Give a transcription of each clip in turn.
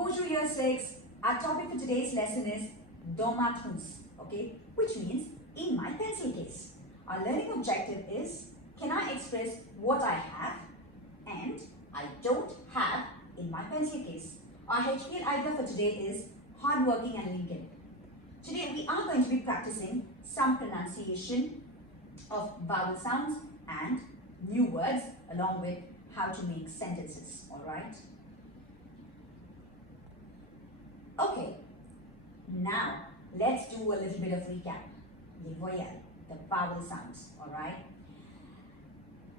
Bonjour year 6. Our topic for today's lesson is dans ma trousse, okay, which means in my pencil case. Our learning objective is, can I express what I have and I don't have in my pencil case. Our HPL idea for today is hardworking and Lincoln. Today we are going to be practicing some pronunciation of vowel sounds and new words along with how to make sentences, alright? Okay, now let's do a little bit of recap. Les voyelles, the vowel sounds, alright?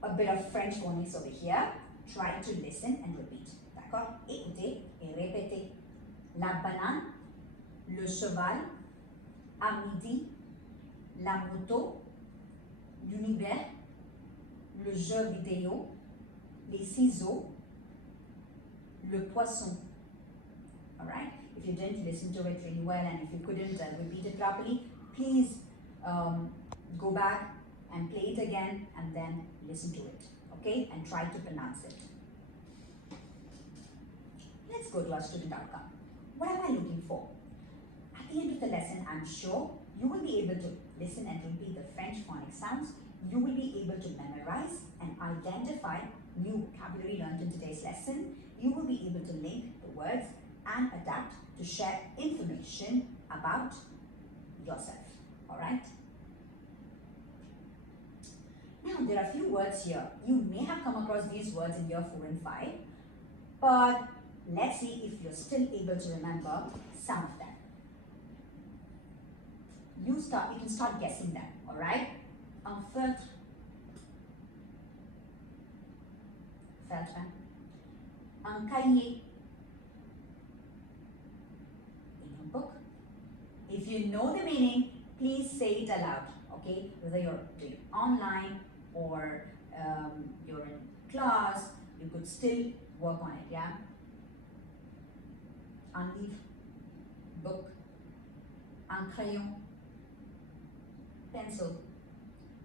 A bit of French phonics over here. Try to listen and repeat. D'accord? Écoutez et répétez. La banane, le cheval, à midi, la moto, l'univers, le jeu vidéo, les ciseaux, le poisson. Alright? If you didn't listen to it really well and if you couldn't repeat it properly, please go back and play it again and then listen to it. Okay? And try to pronounce it. Let's go to our student outcome. What am I looking for? At the end of the lesson, I'm sure you will be able to listen and repeat the French phonic sounds. You will be able to memorize and identify new vocabulary learned in today's lesson. You will be able to link the words and adapt to share information about yourself. Alright? Now, there are a few words here. You may have come across these words in year 4 and 5, but let's see if you're still able to remember some of them. You can start guessing them, alright? Un feutre, feutre, un cahier, in a book. If you know the meaning, please say it aloud, okay? Whether you're doing online or you're in class, you could still work on it, yeah? Un livre, book, un crayon, pencil,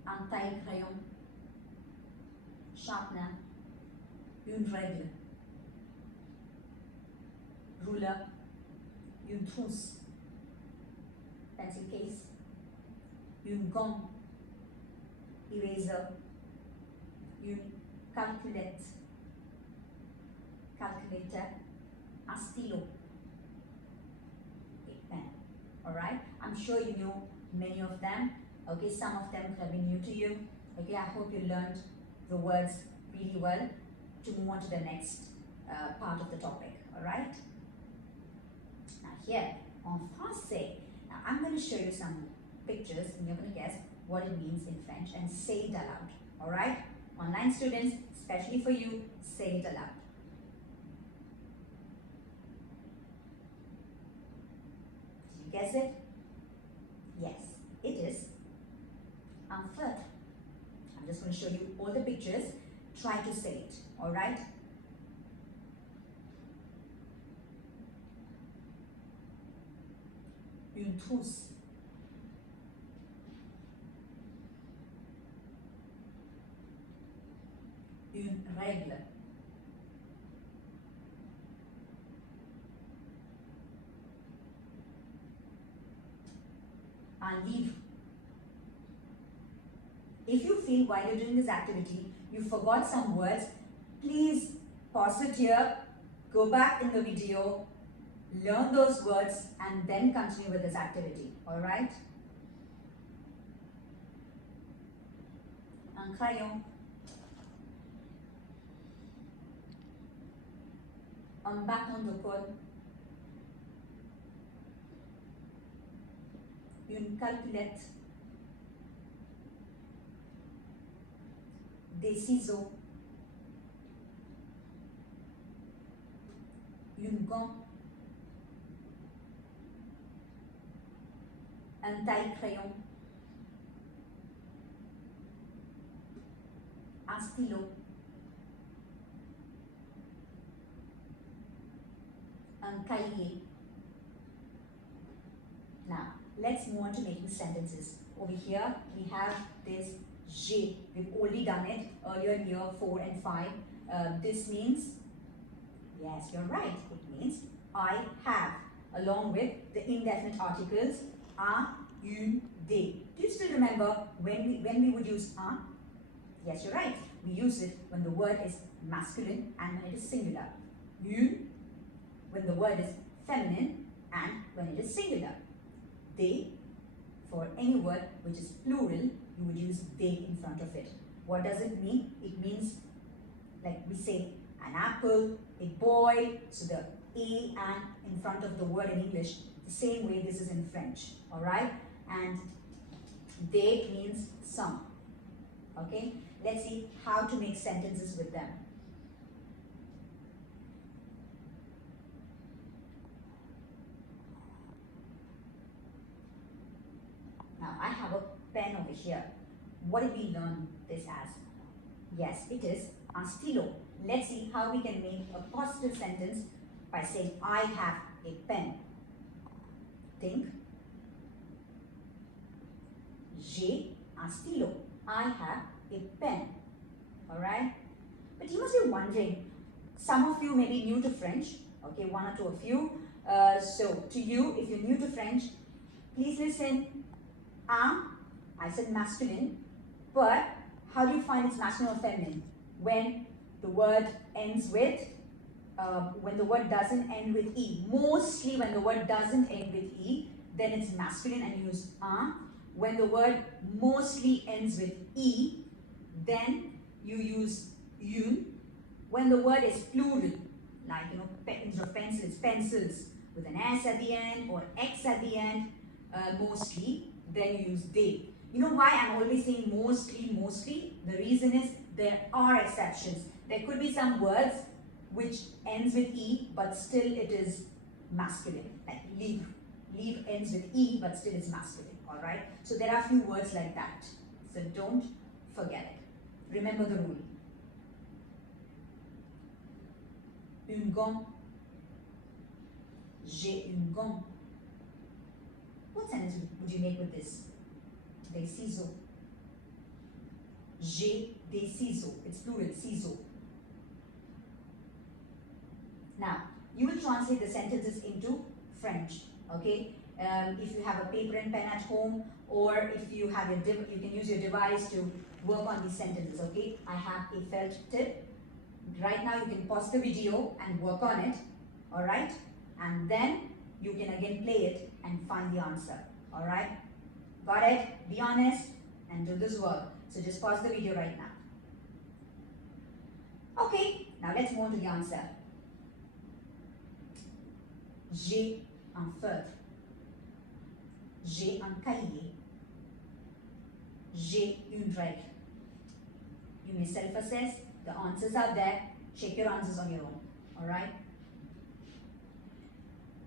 un taille-crayon, sharpener, une règle, ruler, une trousse, pencil case, une gomme, eraser, une calculette, calculator, un stylo, a pen. Alright? I'm sure you know many of them. Okay, some of them could have been new to you. Okay, I hope you learned the words really well to move on to the next part of the topic. Alright? Now here, en français, now I'm going to show you some pictures and you're going to guess what it means in French and say it aloud. Alright? Online students, especially for you, say it aloud. Did you guess it? Yes, it is un feutre. I'm just going to show you all the pictures. Try to say it, alright? Une trousse. Une règle. Un livre. If you feel while you're doing this activity, you forgot some words, please pause it here, go back in the video, learn those words and then continue with this activity, alright? Un crayon. Un bâton de colle. Une calculette. Des ciseaux, une gomme, un taille-crayon, un stylo, un cahier. Now, let's move on to making sentences. Over here, we have this J'ai. We've already done it earlier in year 4 and 5. This means, yes, you're right. It means I have, along with the indefinite articles un, une, des. Do you still remember when we would use un? Yes, you're right. We use it when the word is masculine and when it is singular. Une, when the word is feminine and when it is singular. They, for any word which is plural, you would use they in front of it. What does it mean? It means, like we say, an apple, a boy, so the a and in front of the word in English, the same way this is in French, alright? And they means some, okay? Let's see how to make sentences with them. Now, I have a pen over here. What did we learn this as? Yes, it is un stylo. Let's see how we can make a positive sentence by saying, I have a pen. Think. J'ai un stylo. I have a pen. Alright? But you must be wondering, some of you may be new to French. Okay, one or two of you. So, to you, if you're new to French, please listen. Un, I said masculine, but how do you find it's masculine or feminine? When the word ends with, when the word doesn't end with E. Mostly when the word doesn't end with E, then it's masculine and you use un. When the word mostly ends with E, then you use une. When the word is plural, like, you know, instead of pencils, pencils with an S at the end or X at the end, mostly, then you use they. You know why I'm always saying mostly? The reason is there are exceptions. There could be some words which ends with E, but still it is masculine. Like leave. Leave ends with E, but still is masculine. Alright? So there are a few words like that. So don't forget it. Remember the rule. Une gomme. J'ai une gomme. What sentence would you make with this? Des ciseaux. J'ai des ciseaux. It's plural, ciseaux. Now, you will translate the sentences into French, okay? If you have a paper and pen at home, or if you have you can use your device to work on these sentences, okay? I have a felt tip. Right now, you can pause the video and work on it, all right? And then you can again play it and find the answer, all right? Got it? Be honest and do this work. So just pause the video right now. Okay, now let's move on to the answer. J'ai un feutre. J'ai un cahier. J'ai une règle. You may self-assess. The answers are there. Check your answers on your own. Alright?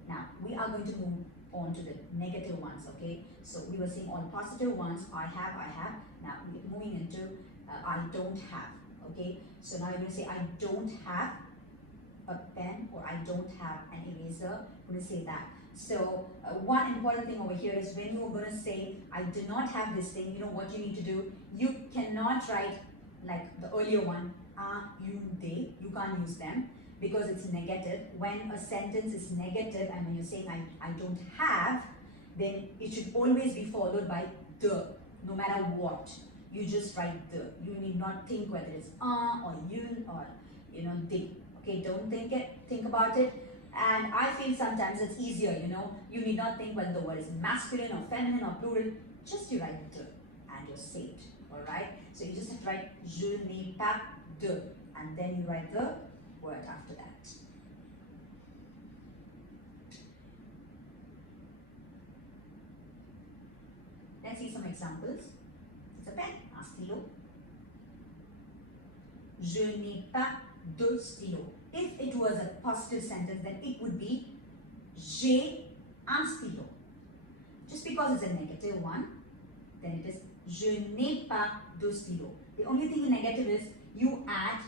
Now, we are going to move on to the negative ones, okay? So, we were seeing all positive ones. I have. Now, we're moving into I don't have, okay? So, now you're going to say, I don't have a pen or I don't have an eraser. I'm going to say that. So, one important thing over here is when you are going to say, I do not have this thing, you know what you need to do? You cannot write like the earlier one, you, they. You can't use them because it's negative. When a sentence is negative and when you're saying I don't have, then it should always be followed by the, no matter what. You just write the. You need not think whether it's or yun or, you know, they. Okay, don't think about it. And I feel sometimes it's easier, you know. You need not think whether the word is masculine or feminine or plural. Just you write the and you say it. Alright? So you just have to write je n'ai pas de. And then you write the word after that. Let's see some examples. It's a pen, un stylo. Je n'ai pas de stylo. If it was a positive sentence, then it would be j'ai un stylo. Just because it's a negative one, then it is je n'ai pas de stylo. The only thing in negative is you add,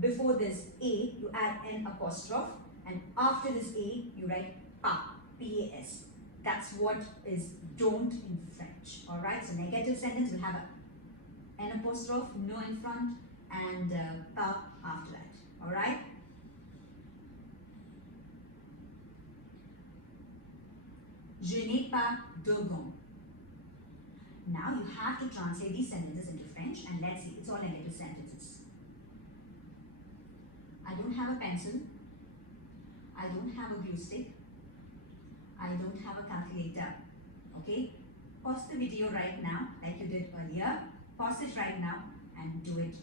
before this a, you add an apostrophe, and after this a, you write pas, P-A-S. That's what is don't in French. Alright, so negative sentence will have an apostrophe, no in front, and pas after that. Alright? Je n'ai pas de gants. Now you have to translate these sentences into French, and let's see, it's all negative sentences. I don't have a pencil. I don't have a glue stick. I don't have a calculator. Okay? Pause the video right now, like you did earlier. Pause it right now and do it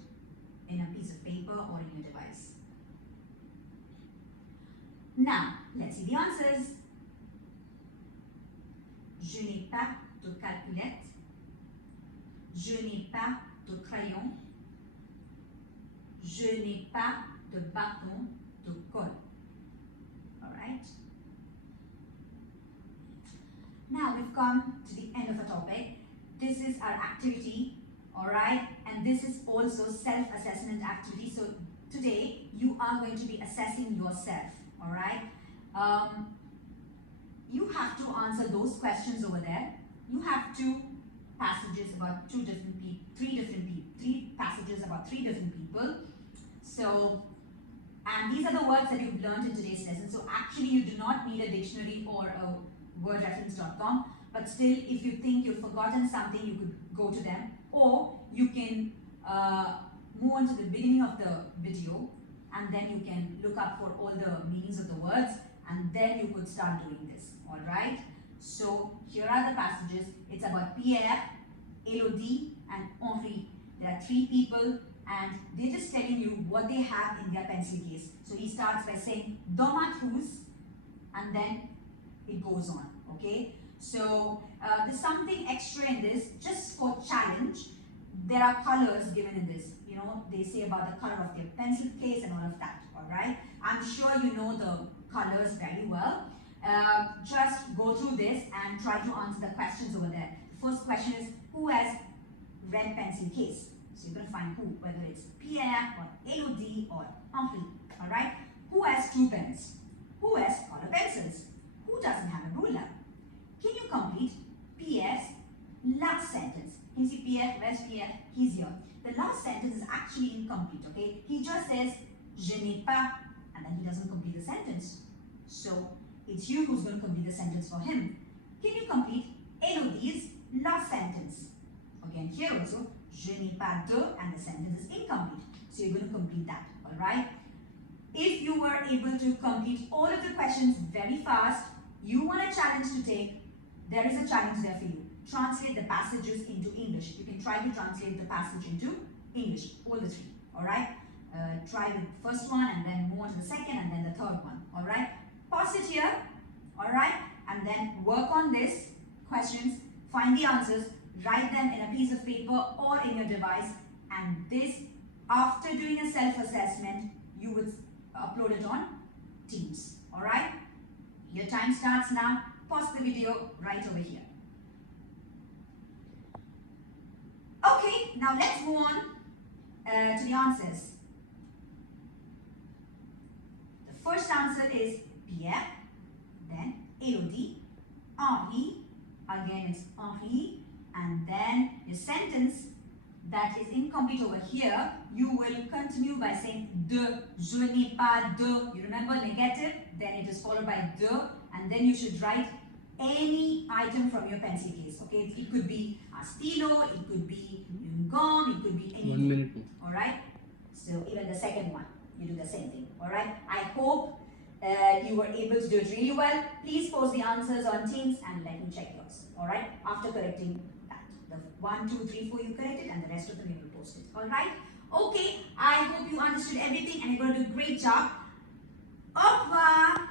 in a piece of paper or in your device. Now, let's see the answers. Je n'ai pas de calculette. Je n'ai pas de crayon. Je n'ai pas de bâton de colle. Alright? Now we've come to the end of the topic. This is our activity, alright? And this is also self-assessment activity. So today you are going to be assessing yourself, alright? You have to answer those questions over there. You have two passages about three passages about three different people. So, and these are the words that you've learned in today's lesson. So actually you do not need a dictionary or a wordreference.com, but still if you think you've forgotten something, you could go to them, or you can move on to the beginning of the video and then you can look up for all the meanings of the words, and then you could start doing this, alright? So here are the passages. It's about Pierre, Elodie and Henri. There are three people and they're just telling you what they have in their pencil case. So he starts by saying, dans ma trousse, and then it goes on, okay? So there's something extra in this, just for challenge. There are colors given in this. You know, they say about the color of their pencil case and all of that, alright? I'm sure you know the colors very well. Just go through this and try to answer the questions over there. The first question is, who has red pencil case? So you're going to find who, whether it's Pierre or Elodie or Henri, alright? Who has two pens? Who has color pencils? Who doesn't have a ruler? Can you complete Pierre's last sentence? Can you see Pierre? Where's Pierre? He's here. The last sentence is actually incomplete, okay? He just says, je n'ai pas, and then he doesn't complete the sentence. So it's you who's going to complete the sentence for him. Can you complete Elodie's last sentence? Again, here also, je n'ai pas de, and the sentence is incomplete. So you're going to complete that, alright? If you were able to complete all of the questions very fast, you want a challenge to take, there is a challenge there for you. Translate the passages into English. You can try to translate the passage into English, all the three, alright? Try the first one and then move on to the second and then the third one, alright? Pause it here, alright? And then work on this questions, find the answers, write them in a piece of paper or in your device, and this, after doing a self-assessment, you would upload it on Teams, alright? Your time starts now. Pause the video right over here. Okay, now let's move on to the answers. The first answer is Pierre, then Elodie, Henri, again it's Henri, and then your sentence that is incomplete over here, you will continue by saying de, je n'ai pas de. You remember negative, then it is followed by de, and then you should write any item from your pencil case, okay? It could be a stylo, it could be une gomme, it could be anything. 1 minute. Alright? So even the second one, you do the same thing, alright? I hope you were able to do it really well. Please post the answers on Teams and let me check yours, alright? After correcting that. The 1, 2, 3, 4 you corrected and the rest of them you will post it, alright? Okay, I hope you understood everything and you're going to do a great job. Au revoir!